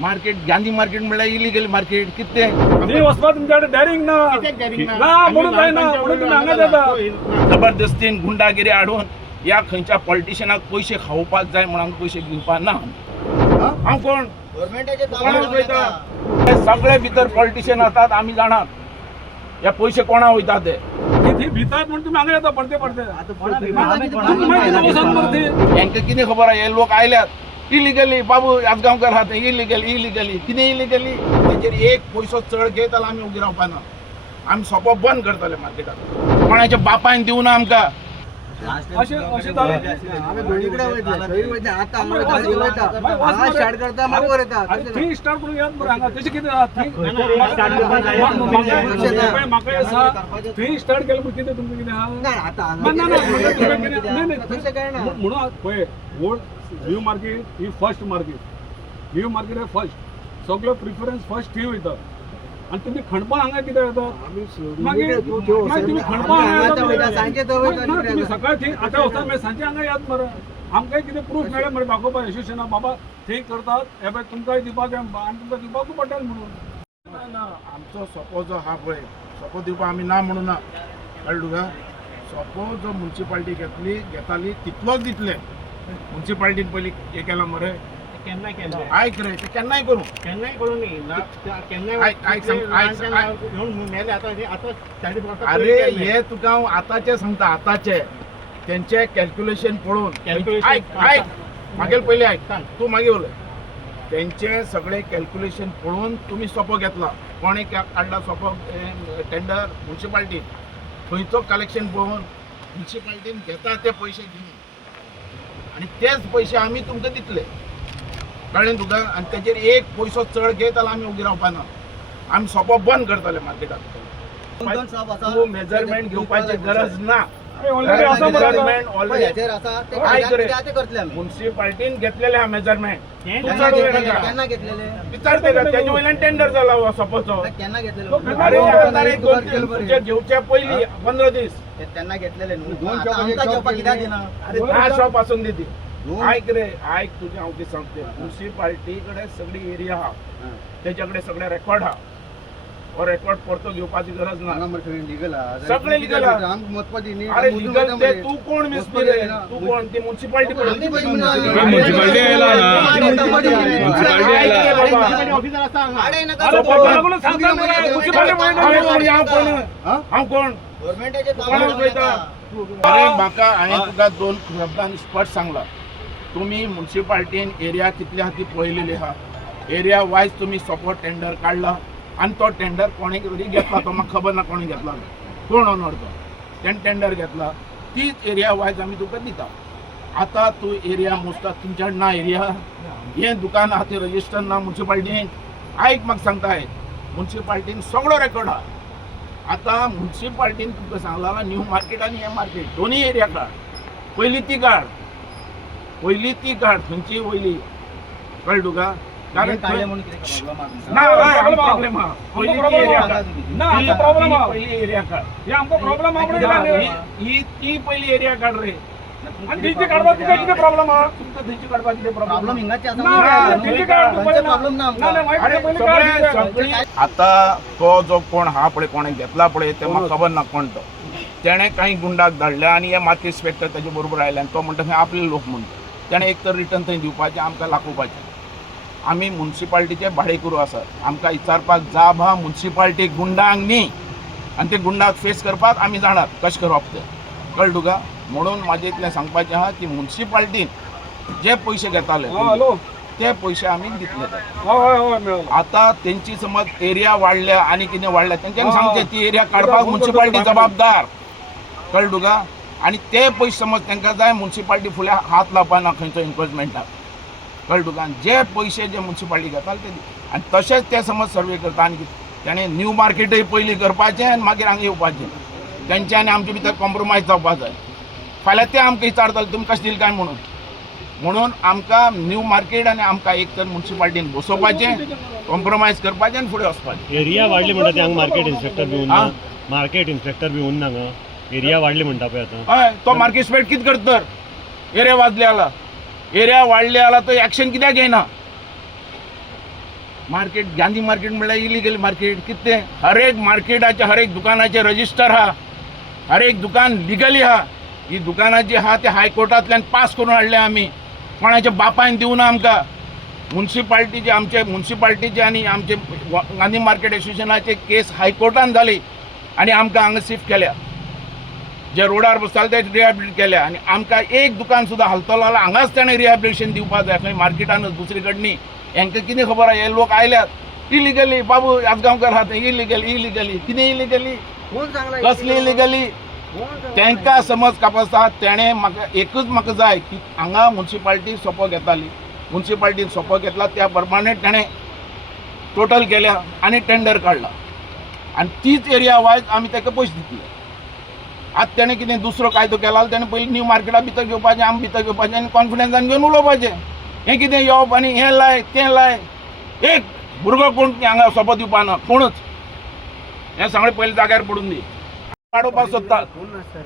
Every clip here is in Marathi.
मार्केट गांधी मार्केट म्हणल्यार इलिगल मार्केट कितें ती वचपा तुमच्याकडे डॅरिंग ना म्हणून जायना म्हणून तुम्ही हांगा येता जबरदस्तीन गुंडागिरी हाडून या खंयच्या पॉलिटिशियनाक पयशे खावपाक जाय म्हणून पयशे घेवपाक ना हांव कोण कोणाक वयता सगळे भितर पॉलिटिशियन आसात आमी जाणात हे पयशे कोणा वयता ते ती भितात म्हणून तुम्ही हांगा येता पडते हांकां कितें खबर आहा हे लोक आयल्यात इलिगली बाबू यादगांवकर आहा ते इलिगली कितें इलिगली तेजेर एक पयसो चड घेत जाल्यार आमी उगी रावपाना आमी सोपो बंद करतले मार्केटाक कोणाच्या बापायन दिवना आमकां अशें जालें थंय स्टार्ट करून येत मरे हांगा तशें कितें आहा म्हाका आसा थंय स्टार्ट केलें म्हणून कितें तुमकां कितें आहा म्हणून पळय न्यू मार्केट ही फर्स्ट मार्केट न्यू मार्केट हे फर्स्ट सगळो प्रिफरन्स फर्स्ट थंय वयता आणि तुम्ही खणपा हांगा कितें येतात मागीर तुम्ही खणपा तुम्ही सकाळी आतां वचता मागीर सांजचे हांगा येयात मरे आमकांय कितें प्रूफ मेळ्ळें मरे दाखोवपाक एसोसिएशना बाबा थंय करतात हे पळय तुमकांय दिवपाक आनी तुमकां दिवपाकूय पडटलें म्हणून ना आमचो सोपो जो आहा पळय सोपो दिवपाक आमी ना म्हणून ना कळ्ळें तुका सोपो जो म्युन्सिपालिटी घेताली तितलोच दितले म्युन्सिपालिटीन पयलीं हें केलां मरे केन्ना केलं आयक रे ते केन्नाय करूं केन्नाय कळून मेले आता अरे हे तुका हांव आतांचे सांगता आतांचे तेंचे कॅल्क्युलेशन पळोवन आयक मागीर पयलीं आयक तूं मागीर उलय तेंचे सगळे कॅल्क्युलेशन पळोवन तुमी सोपो घेतला कोणे काडला सोपो टेंडर म्युन्सिपालिटीन खंयचो कलेक्शन पळोवन म्युन्सिपालिटीन घेता ते पयशे घेवन आनी तेच पयशे आमी तुमकां दितले कळ्ळें तुका आनी तेजेर एक पयसो चड घेत जाल्यार आमी उगी रावपाना आमी सोपो बंद करतले मार्केटाक मेजरमेंट घेवपाची गरज ना म्युन्सिपालिटीन घेतलेले हा मेजरमेंट विचारते का तेजे वयल्यान टेंडर जाला सोपोचो घेवच्या पयलीं 15 दीस त्यांना घेतलेले अरे 10 शॉप आसून दी आयक रे आयक तुझे हांव कितें सांगते म्युन्सिपालिटी कडेन सगळी एरिया आहा तेच्या कडेन सगळे रेकॉर्ड आहा हो रेकॉर्ड परतो घेवपाची गरज ना सगळे लिगल अरे लिगल ते तू कोण मिस्त्री रे तू कोण ती म्युन्सिपालिटी हांव कोण अरे म्हाका हांवें तुका 2 शब्दांनी स्पश्ट सांगला तुम्ही म्युन्सिपालिटीन एरिया कितले आहा ती पळयलेली आहा एरिया वायज तुम्ही सोपो टेंडर काढला आणि तो टेंडर कोणी तरी घेतला तो म्हाका खबर ना कोणी घेतला कोण ओनर तो तेणें टेंडर घेतला तीच एरिया वायज आमी तुका दिता आतां तूं एरिया मोजता तुमच्या ना एरिया हें दुकान आहा तें रजिस्टर ना म्युन्सिपालिटीन आयक म्हाका सांगता म्युन्सिपालिटीन सगळो रेकॉर्ड आहा आतां म्युन्सिपालिटीन तुमकां सांगला न्यू मार्केट आनी हें मार्केट दोनी एरिया काड पयलीं ती काड खंयची वयली कळ्ळें तुका कारण प्रॉब्लेम आहा पयली एरिया काड ही ती पयली एरिया काड रे आता तो जो कोण हा पळय कोणे घेतला पळय ते म्हाका खबर ना कोण तो तेणे काही गुंडाक धाडल्या आनी हे माती इन्स्पेक्टर तेजे बरोबर आयले आनी तो म्हणटा थंय आपले लोक म्हणटा तेणें एक तर रिटर्न थंय दिवपाचें आमकां लाखोवपाचें आमी म्युन्सिपालिटीचे भाडेकरू आसात आमकां विचारपाक जाप आहा म्युन्सिपालिटी गुंडांक न्ही आनी ते गुंडाक फेस करपाक आमी जाणात कशें करप तें कळ्ळें तुका म्हणून म्हाजें इतलें सांगपाचें आहा की म्युन्सिपालिटीन जे पयशे घेताले ते पयशे आमी दितले आतां तेंची समज एरिया वाडल्या आनी कितें वाडल्या तेंच्यांनी सांगचें ती एरिया काडपाक म्युन्सिपालिटी जबाबदार कळ्ळें तुका आनी ते पयशे समज तांकां जाय म्युन्सिपालिटी फुड्या हात लावपाना खंयचो एन्क्रोचमेंटाक कळ्ळें तुका आनी जे पयशे जे म्युन्सिपालिटी घेताले ते आनी तशेंच ते समज सर्वे करता आनी ताणें न्यू मार्केटूय पयलीं करपाचें आनी मागीर हांगा येवपाचें तेंचे आनी आमचे भितर कॉम्प्रोमायज जावपाक जाय फाल्यां ते आमकां विचारतले तुमी कशें दिलें काय म्हणून आमकां न्यू मार्केट आनी आमकां एक तर म्युन्सिपालिटीन बसोवपाचें कॉम्प्रोमायज करपाचें आनी फुडें वचपाचें एरिया वाडली म्हणटा ते हांगा मार्केट इन्स्पेक्टर बी उरना हांगा एरिया वाडली म्हणटा पळय आतां हय तो मार्केट इन्स्पेक्टर कितें करता तर एरिया वाजले आला एरिया वाडले आला तो एक्शन कित्याक घेयना मार्केट गांधी मार्केट म्हणल्यार इलिगल मार्केट कितें हर एक मार्केटाचे हर एक दुकानाचे रजिस्टर आहा हर एक दुकान लिगली आहा ही दुकानां जी आहा ते हायकोर्टांतल्यान पास करून हाडल्या आमी कोणाच्या बापायन दिवना आमकां म्युन्सिपाल्टीचे आमचे म्युन्सिपाल्टीचे आनी आमचे गांधी मार्केट एसोसिएशनाचे केस हायकोर्टान जाली आनी आमकां हांगा शिफ्ट केल्या जे रोडार बसताले ते रिहॅबिलिट केल्या आनी आमकां एक दुकान सुद्दां हालतलो जाल्यार हांगाच ताणें रिहॅबिलिटेशन दिवपाक जाय खंय मार्केटानूच दुसरे कडनी हांकां कितें खबर आहा हे लोक आयल्यात इलिगली बाबू यादगांवकर आहा ते इलिगली कितें इलिगली कसली इलिगली तांकां समज कापसा तेणें म्हाका एकूच म्हाका जाय की हांगा म्युन्सिपाल्टी सोपो घेताली म्युन्सिपाल्टीन सोपो घेतला त्या प्रमाणे ताणें टोटल केल्या आनी टेंडर काडला आनी तीच एरिया वायज आमी ताका पयशे दितले आतां तेणें कितें दुसरो कायदो केला तेणें पयलीं न्यू मार्केटा भितर घेवपाचें आमी भितर घेवपाचें आनी कॉन्फिडन्सान घेवन उलोवपाचें हें कितें येवप आनी हें लाय तें लाय एक भुरगो कोण हांगा सोबो दिवपा ना कोणूच हें सगळें पयलीं जाग्यार पडून दी वाडोवपाक सोदता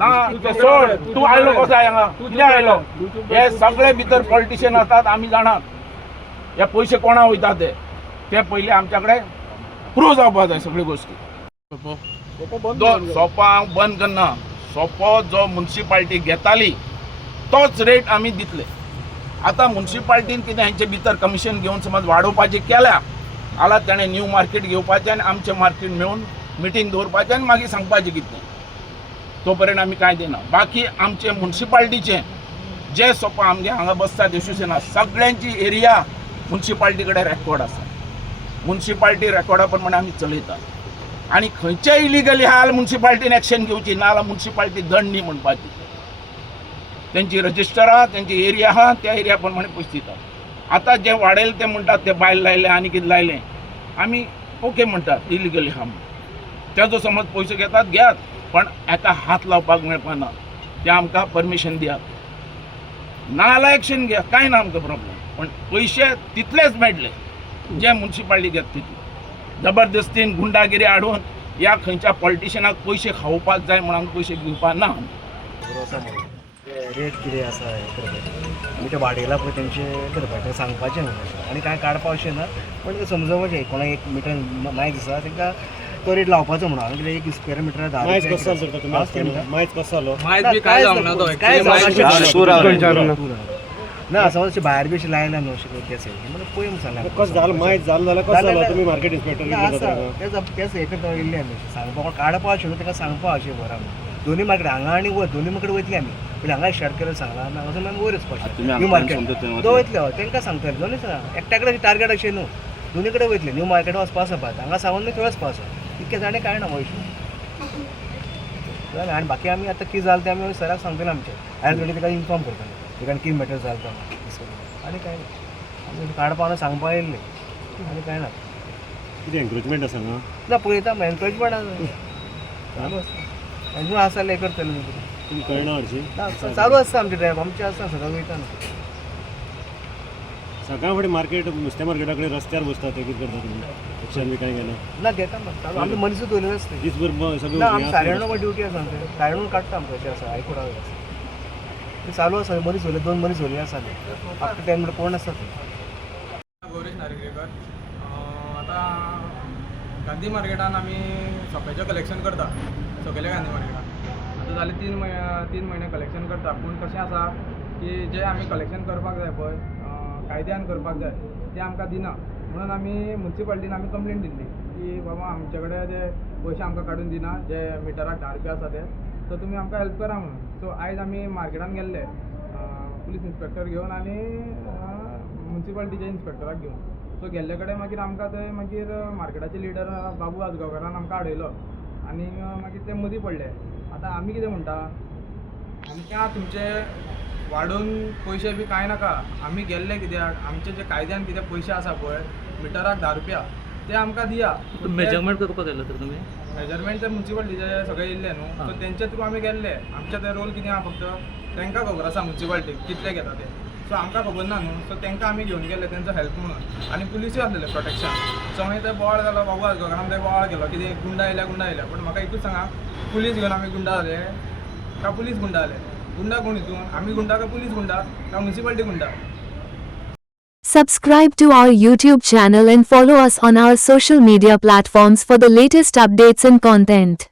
ना तें सोड तूं आयलो कसो हांगा कित्याक आयलो हे सगळे भितर पॉलिटिशियन आसात आमी जाणात हे पयशे कोणा वयता ते पयलीं आमच्या कडेन प्रूव जावपाक जाय सगळ्यो गोश्टी सोपो हांव बंद करना सोपो जो म्युन्सिपाल्टी घेताली तोच रेट आमी दितले आतां म्युन्सिपाल्टीन कितें हांचे भितर कमिशन घेवन समज वाडोवपाचें केल्या जाल्यार ताणें न्यू मार्केट घेवपाचें आनी आमचें मार्केट मेळून मिटींग दवरपाचें आनी मागीर सांगपाचें कितें तो पर्यंत आमी कांय दिना बाकी आमचे म्युन्सिपाल्टीचें जे सोपो आमगे हांगा बसतात एसोसिएशनां सगळ्यांची एरिया म्युन्सिपाल्टी कडेन रेकॉर्ड आसा म्युन्सिपाल्टी रेकॉर्डा प्रमाणे आमी चलयतात आनी खंयचेय इलिगली आहा जाल्यार म्युन्सिपाल्टीन एक्शन घेवची ना जाल्यार म्युन्सिपाल्टी दंड न्ही म्हणपाची तेंची रजिस्टर आहा तेंची एरिया आहा त्या एरिया प्रमाणे पयशे दितात आतां जे वाडयले ते म्हणटात ते बायल लायले आनी कितें लायलें आमी ओके म्हणटात इलिगली आहा म्हणून तेजो समज पयशे घेतात घेयात पण हाका हात लावपाक मेळपाना ते आमकां परमिशन दियात ना जाल्यार एक्शन घेयात कांय ना आमकां प्रॉब्लेम पण पयशे तितलेच मेळटले जे म्युन्सिपाल्टी घेता तितले जबरदस्तीन गुंडागिरी हाडून ह्या खंयच्या पॉलिटिशियनाक पयशे खावपाक जाय म्हणून आमकां पयशे दिवपाक ना रेट कितें आसा हें करपाचें आमी तें वाडयला पळय तेंचें करपाचें सांगपाचें न्हू आनी कांय काडपा अशें ना पण तें समजोवचें कोणाक एक मिटर मायज आसा तांकां तो रेट लावपाचो म्हणून हांवें कितें एक स्क्वेअर मिटरा धा मायज कसो जालो तुमी मायज कसो जालो ना समज अशें भायर बी अशें लायला न्हू अशें त्या सायडीन म्हणजे पळय सांगलें कसो जालो मायज जालो जाल्यार कसो जालो तुमी मार्केट इन्स्पेक्टर तेच हें करता येयल्ले आमी सांगपाक काडपा अशें न्हू ताका सांगपा अशें बरें आमी दोनी मार्केट हांगा आनी वयर दोनी मार्केट वयतली आमी पयलीं हांगा स्टार्ट केलें सांगलां आमी वचून आमी वयर वचपाचें न्यू मार्केट तो वयतले तांकां सांगतले दोनी सांग एकट्या कडेन टार्गेट अशें न्हू दोनी कडेन वयतले न्यू मार्केट वचपा आसा पळय हांगा सांगून थंय वचपा आसा इतकें जाणें कांय ना इशू जालें आनी बाकी आमी आतां कितें जालें तें आमी सराक सांगतले आमचे आयज थोडी ताका इन्फॉर्म करतले ताका कितें मॅटर जालें तो आनी कांय ना आमी काडपा आनी सांगपा येयल्ले आनी कांय ना कितें एनक्रोचमेंट आसा हांगा ना पळयता एनकरेजमेंट आसा चालू आसा एनकरेज आसा जाल्यार हें करतले तुमी कळना हरशीं ना चालू आसता आमचे ड्रायव्ह आमचे आसता सकाळ वयता ना सकाळ फुडें मार्केट नुस्तें मार्केटा कडेन रस्त्यार बसता ते कितें करता तुमी एक्शन बी कांय घेना ना घेता ना चालू आमी मनीस दवरलेले आसता दीसभर सगळें ना आमी साडे णव ड्युटी आसा आमचे साडे णव काडटा आमकां अशें आसा हायकोर्टा आसा ते चालू आसा मनीस दवरले 2 मनीस दवरले आसा आफ्टर 10 मिनट कोण आसता ते गौरीश नार्वेकर आतां गांधी मार्केटान आमी सोप्याचें कलेक्शन करता सगळ्या गांधी मार्केटान आतां जाले 3 म्हयने कलेक्शन करता पूण कशें आसा की जे आमी कलेक्शन करपाक जाय पळय कायद्यान करपाक जाय ते आमकां दिना म्हणून आमी म्युन्सिपाल्टीन आमी कंप्लेंट दिल्ली की बाबा आमचे कडेन जे पयशे आमकां काडून दिना जे मिटराक 10 रुपया आसा ते सो तुमी आमकां हेल्प करा म्हणून सो आयज आमी मार्केटान गेल्ले पुलीस इन्स्पेक्टर घेवन आनी म्युन्सिपाल्टीच्या इन्स्पेक्टराक घेवन सो गेल्ले कडेन मागीर आमकां थंय मागीर मार्केटाचे लिडर बाबू आजगांवकारान आमकां हाडयलो आनी मागीर ते मदीं पडले आतां आमी कितें म्हणटा आमकां तुमचे वाडून पयशे बी कांय नाका आमी गेल्ले कित्याक आमचे जे कायद्यान कितें पयशे आसा पळय मिटराक 10 रुपया ते आमकां दिया मेजरमेंट करपाक गेलो तर तुमी मेजरमेंट ते म्युन्सिपाल्टीचे सगळे येयल्ले न्हू सो तेंचे थ्रू आमी गेल्ले आमचे ते रोल कितें आहा फक्त तांकां खबर आसा म्युन्सिपाल्टीक कितले घेता ते सो आमकां खबर ना न्हू सो तांकां आमी घेवन गेले तेंचो हेल्प म्हणून आनी पुलिसूय आसलेले प्रोटेक्शन सो मागीर ते बोवाळ जालो बाबू आजगांवकारान ते बोवाळ केलो कितें गुंडा येयल्या पण म्हाका एकूच सांगा पुलीस घेवन आमी गुंडा जाले का पुलीस गुंडा जाले गुंडा कोण हितून आमी गुंडा का पुलीस गुंडा का म्युन्सिपाल्टी गुंडा Subscribe to our YouTube channel and follow us on our social media platforms for the latest updates and content.